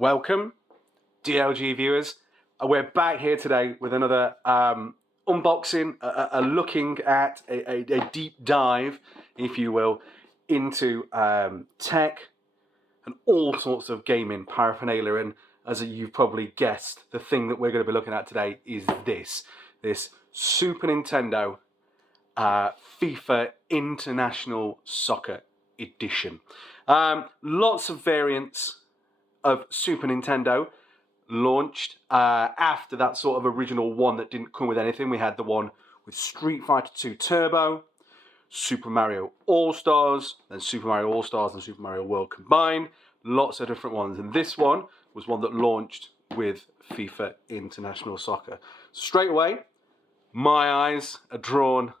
Welcome, DLG viewers. We're back here today with another unboxing, a looking at a deep dive, if you will, into tech and all sorts of gaming paraphernalia. And as you've probably guessed, the thing that we're going to be looking at today is this Super Nintendo FIFA International Soccer Edition. Lots of variants of Super Nintendo launched after that sort of original one that didn't come with anything. We had the one with Street Fighter 2 Turbo, Super Mario All-Stars, then Super Mario All-Stars and Super Mario World combined. Lots of different ones. And this one was one that launched with FIFA International Soccer. Straight away, my eyes are drawn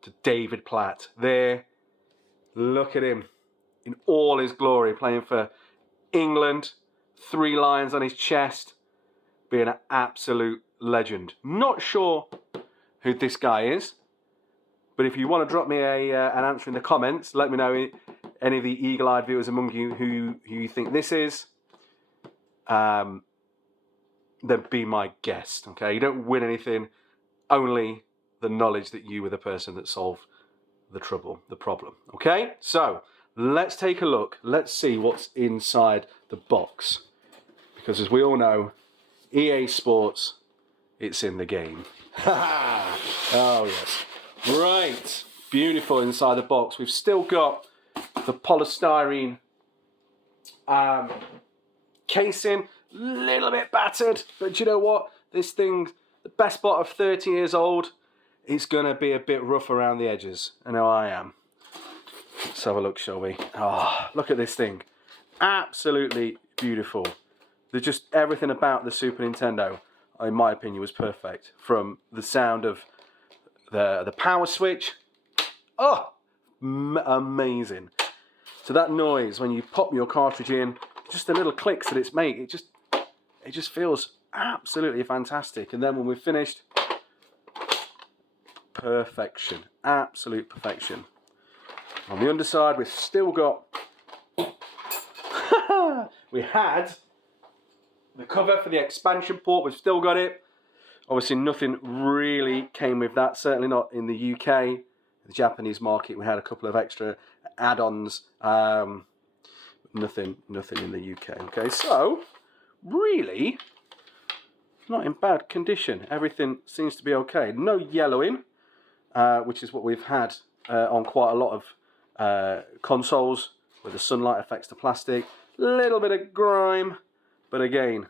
to David Platt. There, look at him in all his glory, playing for England, 3 lions on his chest, being an absolute legend. Not sure who this guy is, but if you want to drop me an answer in the comments, let me know any of the eagle-eyed viewers among you who you think this is. Then be my guest, okay? You don't win anything, only the knowledge that you were the person that solved the problem, okay? So, let's take a look. Let's see what's inside the box. Because as we all know, EA Sports, it's in the game. Oh, yes. Right. Beautiful inside the box. We've still got the polystyrene casing. A little bit battered. But you know what? This thing, the best part of 30 years old, it's going to be a bit rough around the edges. I know I am. Let's have a look, shall we? Oh, look at this thing. Absolutely beautiful. There's just everything about the Super Nintendo, in my opinion, was perfect. From the sound of the power switch. Oh, amazing. So that noise when you pop your cartridge in, just the little clicks that it's made, it just feels absolutely fantastic. And then when we're finished, perfection. Absolute perfection. On the underside, we've still got, we had the cover for the expansion port, we've still got it. Obviously nothing really came with that, certainly not in the UK. The Japanese market, we had a couple of extra add-ons. Nothing in the UK. Okay, so, really, not in bad condition. Everything seems to be okay. No yellowing, which is what we've had on quite a lot of consoles, where the sunlight affects the plastic. Little bit of grime, but again,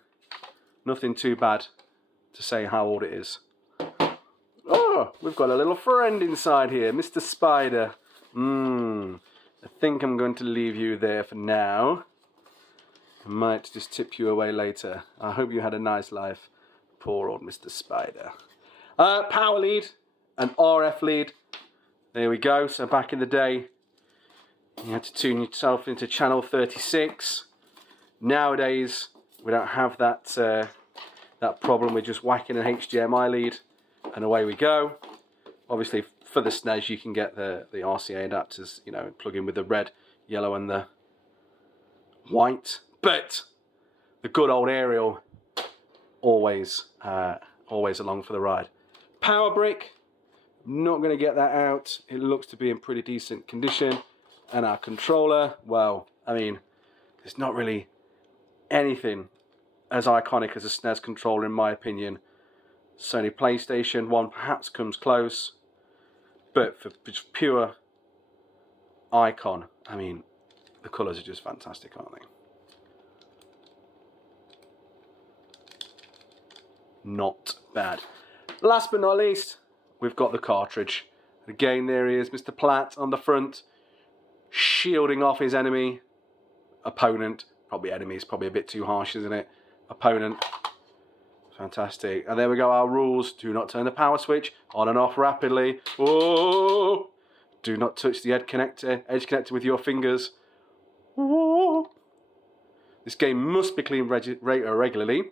nothing too bad to say how old it is. Oh, we've got a little friend inside here, Mr. Spider. I think I'm going to leave you there for now. I might just tip you away later. I hope you had a nice life. Poor old Mr. Spider. Power lead, an RF lead. There we go. So back in the day, you had to tune yourself into channel 36. Nowadays, we don't have that problem. We're just whacking an HDMI lead, and away we go. Obviously, for the SNES, you can get the RCA adapters, you know, plug in with the red, yellow, and the white. But the good old aerial, always along for the ride. Power brick. Not going to get that out. It looks to be in pretty decent condition. And our controller, well, I mean, there's not really anything as iconic as a SNES controller, in my opinion. Sony PlayStation 1 perhaps comes close, but for just pure icon, I mean, the colours are just fantastic, aren't they? Not bad. Last but not least, we've got the cartridge. Again, there he is, Mr. Platt on the front, shielding off his opponent. Probably enemy is probably a bit too harsh, isn't it? Opponent. Fantastic. And there we go, our rules. Do not turn the power switch on and off rapidly. Oh! Do not touch the edge connector with your fingers. Oh! This game must be cleaned regularly.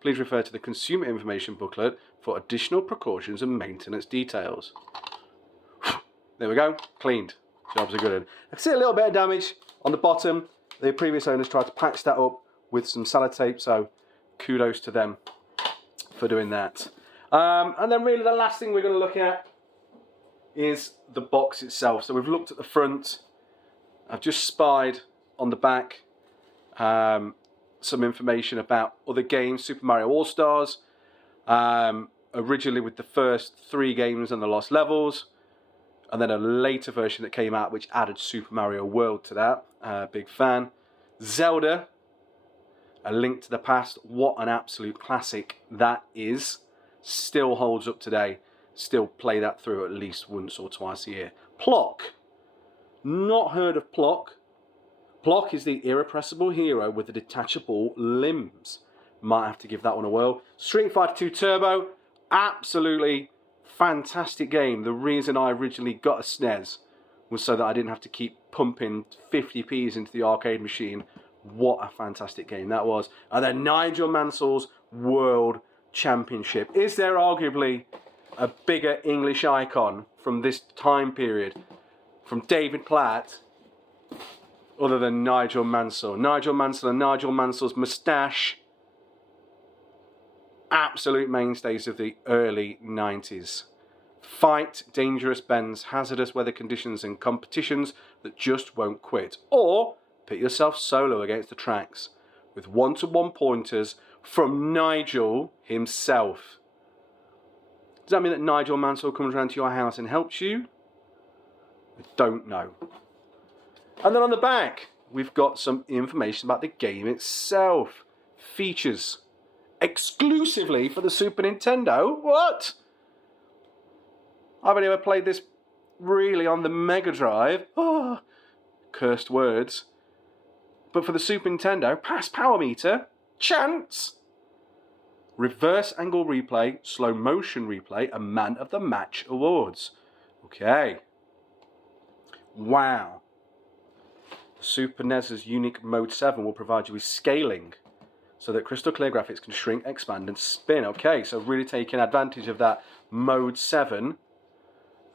Please refer to the consumer information booklet for additional precautions and maintenance details. There we go, cleaned. Jobs are good. I can see a little bit of damage on the bottom. The previous owners tried to patch that up with some sellotape, so kudos to them for doing that. And then really the last thing we're going to look at is the box itself. So we've looked at the front. I've just spied on the back some information about other games, Super Mario All-Stars, originally with the first 3 games and the Lost Levels, and then a later version that came out which added Super Mario World to that. Big fan. Zelda, A Link to the Past, what an absolute classic that is. Still holds up today. Still play that through at least once or twice a year. Plock. Not heard of Plock. Plock is the irrepressible hero with the detachable limbs. Might have to give that one a whirl. Street Fighter 2 Turbo. Absolutely fantastic game. The reason I originally got a SNES was so that I didn't have to keep pumping 50p's into the arcade machine. What a fantastic game that was. And then Nigel Mansell's World Championship. Is there arguably a bigger English icon from this time period, from David Platt, other than Nigel Mansell? Nigel Mansell and Nigel Mansell's moustache, absolute mainstays of the early 90s. Fight dangerous bends, hazardous weather conditions and competitions that just won't quit. Or put yourself solo against the tracks with one-to-one pointers from Nigel himself. Does that mean that Nigel Mansell comes around to your house and helps you? I don't know. And then on the back, we've got some information about the game itself. Features. Exclusively for the Super Nintendo? What? I've only ever played this really on the Mega Drive. Oh, cursed words. But for the Super Nintendo, pass power meter, chance. Reverse angle replay, slow motion replay, and Man of the Match awards. Okay. Wow. Super NES's unique Mode 7 will provide you with scaling so that crystal clear graphics can shrink, expand, and spin. Okay, so really taking advantage of that Mode 7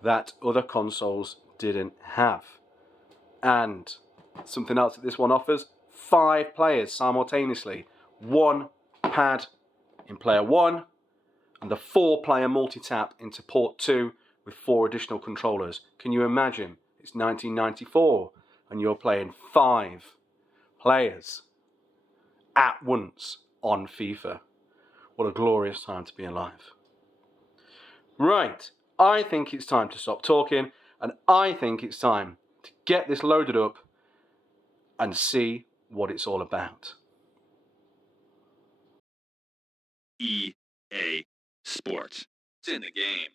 that other consoles didn't have. And something else that this one offers, 5 players simultaneously. 1 pad in player 1, and the 4-player multi-tap into port 2 with 4 additional controllers. Can you imagine? It's 1994 and you're playing 5 players at once on FIFA. What a glorious time to be alive. Right, I think it's time to stop talking, and I think it's time to get this loaded up and see what it's all about. EA Sports. It's in the game.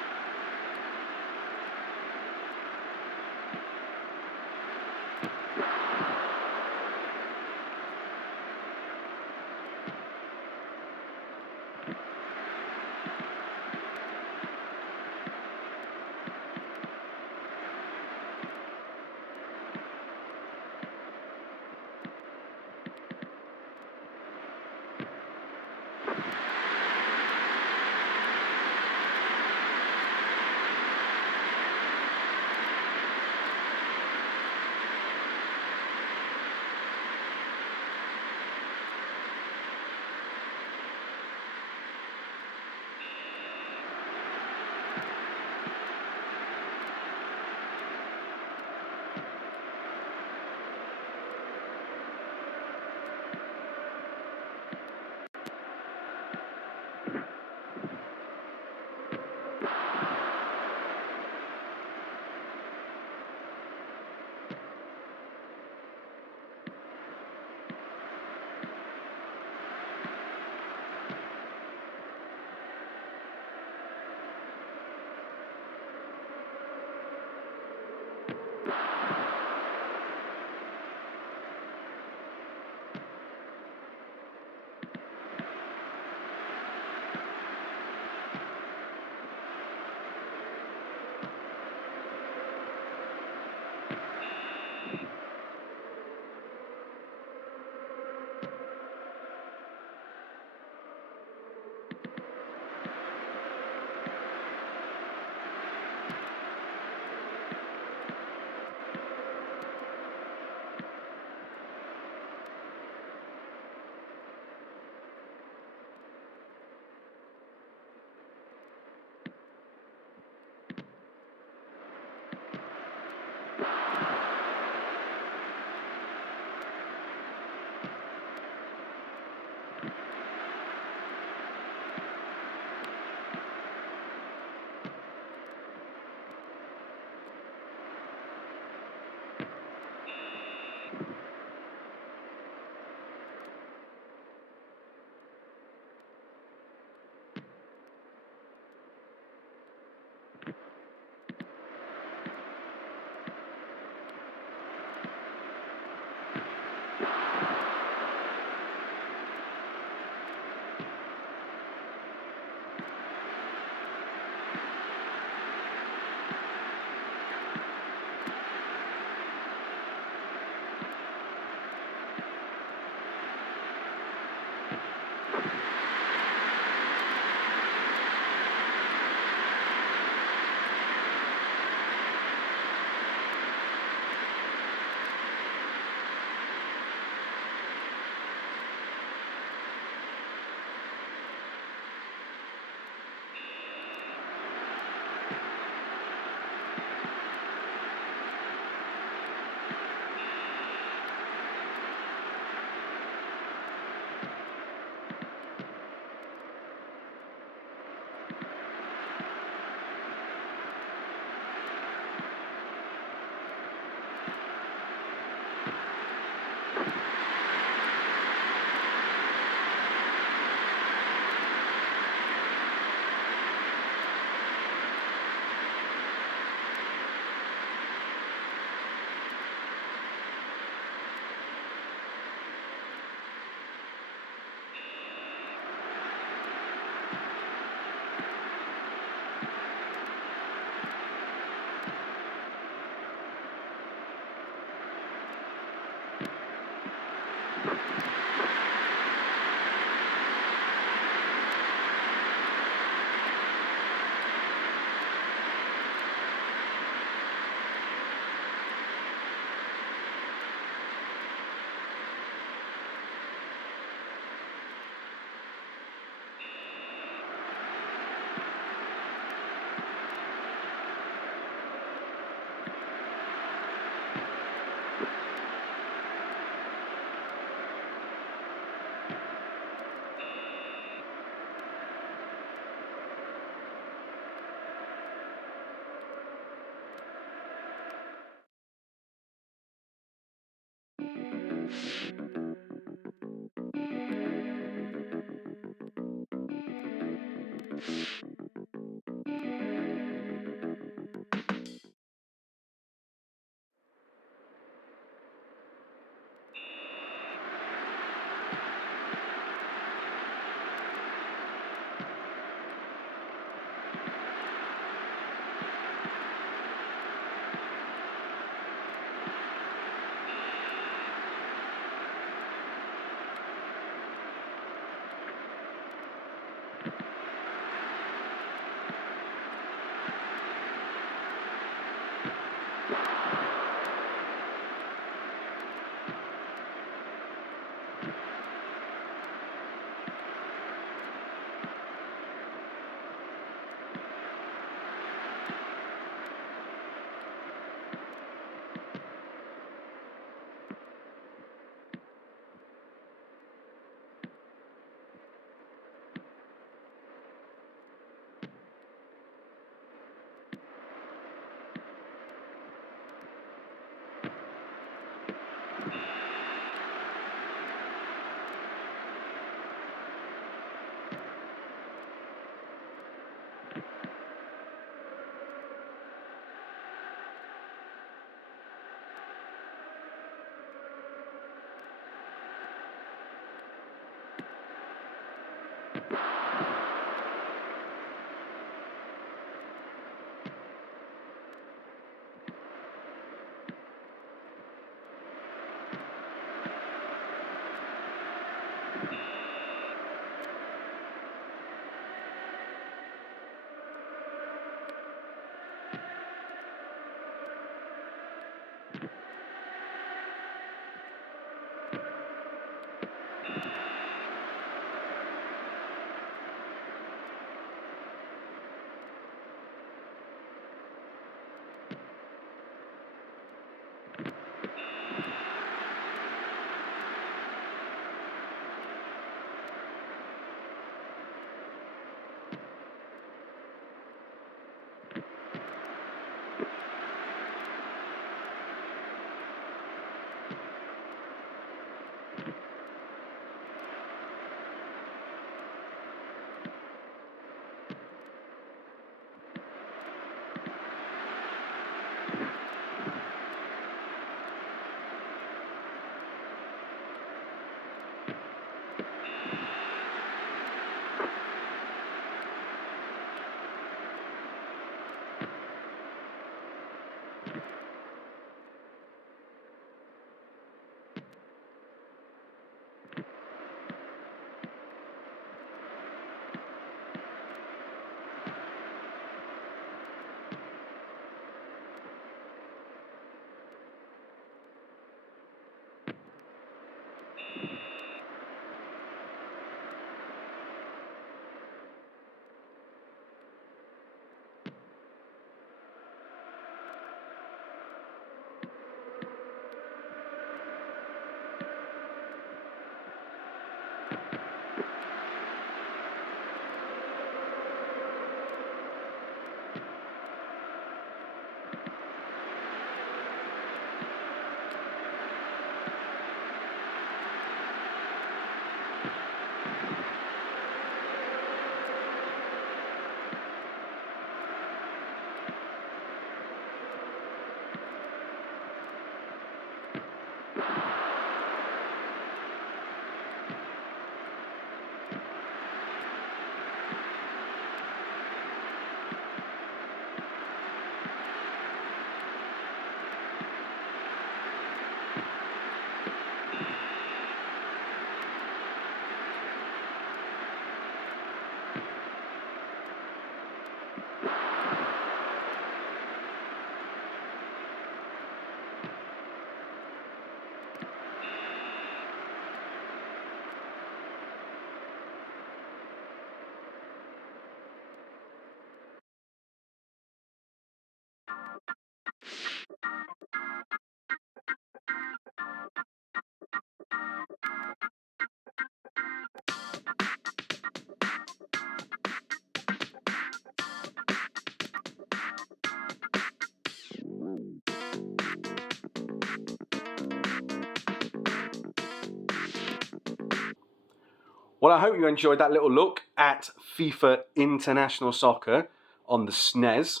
Well, I hope you enjoyed that little look at FIFA International Soccer on the SNES.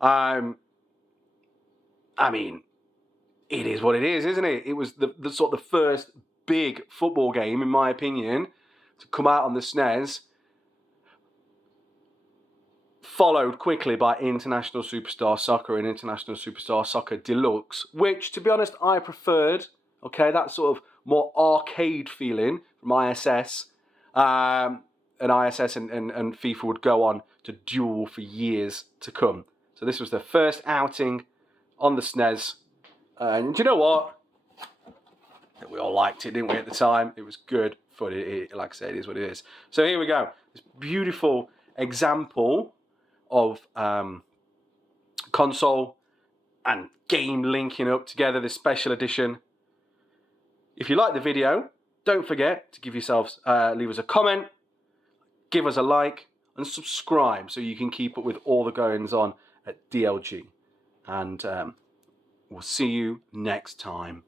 I mean, it is what it is, isn't it? It was the sort of the first big football game, in my opinion, to come out on the SNES, followed quickly by International Superstar Soccer and International Superstar Soccer Deluxe, which, to be honest, I preferred. Okay, that sort of more arcade feeling from ISS. And ISS and FIFA would go on to duel for years to come. So this was the first outing on the SNES. And do you know what? We all liked it, didn't we, at the time? It was good fun. Like I said, it is what it is. So here we go. This beautiful example of console and game linking up together, this special edition. If you like the video, don't forget to give yourselves, leave us a comment, give us a like, and subscribe so you can keep up with all the goings on at DLG. And we'll see you next time.